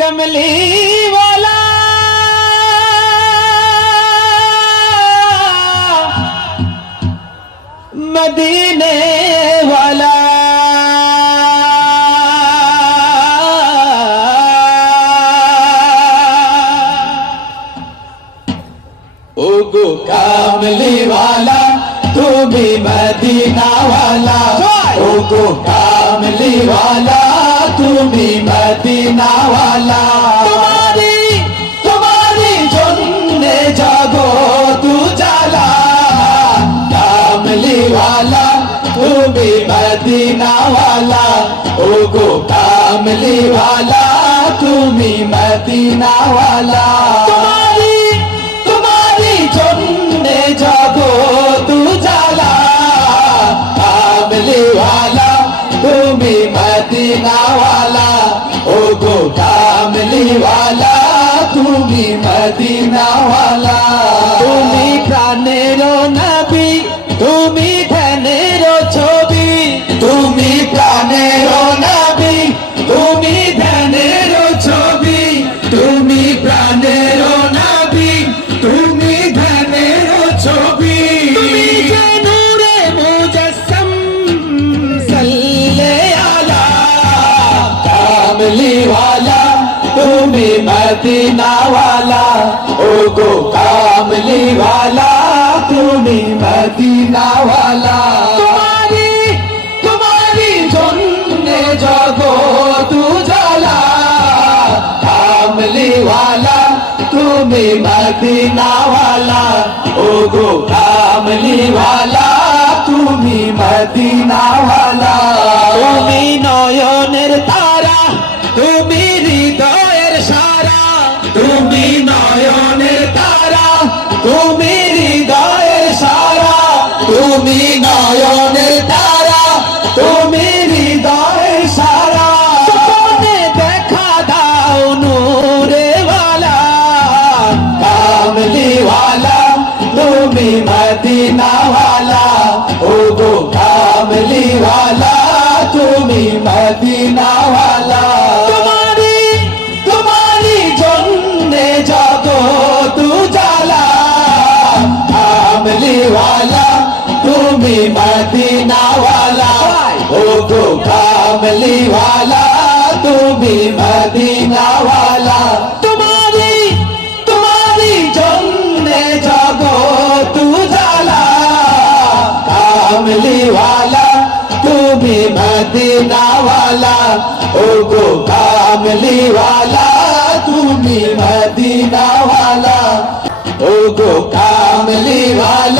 कमली वाला। मदीने वाला। ओगो कामली वाला तू भी मदीना वाला। ओगो कामली वाला। तुम्हें मदीना वाला तुम्हारी तुम्हारी जुन्ने जागो तू जाला कामली वाला तुम्हें मदीना वाला ओगो कामली वाला तुम्हें मदीना वाला तुम्हारी तुम्हारी जुन्ने जागो तू जाला कामली वाला तुम्हें मदीना छोटा वाला तू भी मदीना वाला। तुम्हें प्राने रो नबी तुम्ही धनेरो छोबी तुम्ही प्राणेरो दिल्ली वाला तुम्हें मदीना वाला ओ गो कामली वाला तुम्हें मदीना वाला तुम्हारी तुम्हारी झुंडे जगो तू जाला। कामली वाला तुम्हें मदीना वाला ओ गो कामली वाला तुम्हें मदीना वाला হৃদয়ের সারা, তুমি তারা, তুমি হৃদয়ের সারা, তুমি নয়নের তারা, তুমি হৃদয়ের সারা। সপনে দেখা দাও নূরেওয়ালা, কামলিওয়ালা, তুমি মদিনাওয়ালা ও গো কামলিওয়ালা, তুমি মদিনাওয়ালা। अली मदीना वाला ओ तो कामली वाला तू भी मदीना वाला तुम्हारी तुम्हारी जमने जागो तू जाला। कामली वाला तू भी मदीना वाला ओ तो कामली वाला तू भी मदीना वाला ओ तो कामली वाला